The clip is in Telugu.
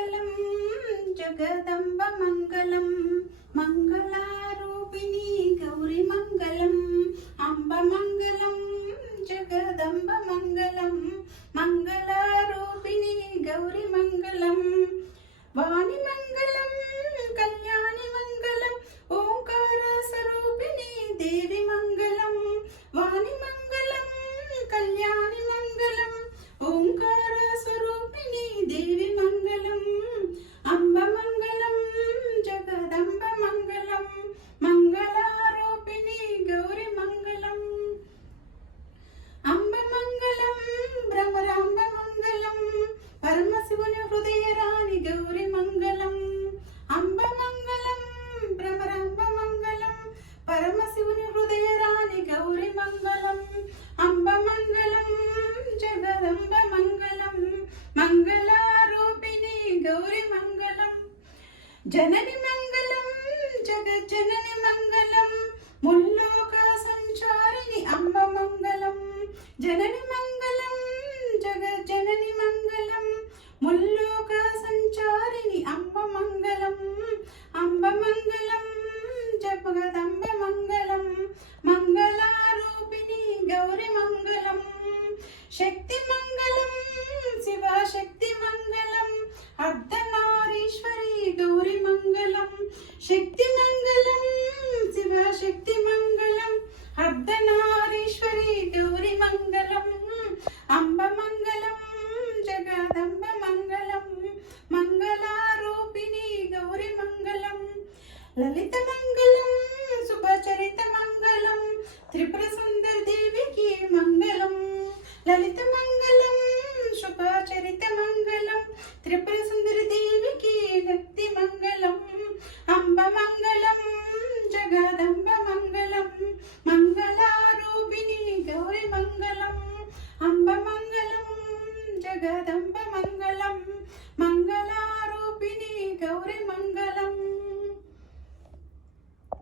మంగళం జగదంబ మంగళం మంగళారూపిణి గౌరి మంగళం అంబ మంగళం జగదంబ మంగళం మంగళారూపిణి గౌరి మంగళం వాణి మంగళం కళ్యాణి మంగళం ఓంకార స్వరూపిణి దేవి మంగళం వాణి మంగళం కళ్యాణి మంగళం ఓంకార స్వరూపిణి దేవి మంగళం అంబ మంగళం జగదంబ మంగళం మంగళారూపిణి గౌరి మంగళం అంబ మంగళం భ్రమరాంబ మంగళం పరమశివుని హృదయ రాణి గౌరి మంగళం అంబ మంగళం భ్రమరాంబ మంగళం పరమశివుని హృదయ రాణి గౌరి మంగళం అంబ మంగళం జగదంబ మంగళం మంగళారూపిణి గౌరి మంగళం జనని మంగళం జగజ్జనని మంగళం ముల్లోక సంచారిణి అంబ మంగళం జనని మంగళం జగజ్జనని మంగళం ముల్లోక సంచారిణి అంబ మంగళం అంబ మంగళం జగదంబ మంగళం మంగళారూపిణి గౌరి మంగళం శక్తి మంగళం శివశక్తి మంగళం అర్ధనారీశ్వరి గౌరి మంగళం శక్తి మంగళం శివశక్తి మంగళం అర్ధనారీశ్వరి గౌరి మంగళం అంబ మంగళం జగదంబ మంగళం మంగళారూపిణి గౌరి మంగళం లలిత మంగళం శుభచరిత మంగళం త్రిపుర సుందరి దేవికి మంగళం లలిత మంగళం శుభచరిత మంగళం త్రిపుర సుందరి దేవికి భక్తి మంగళం అంబ మంగళం జగద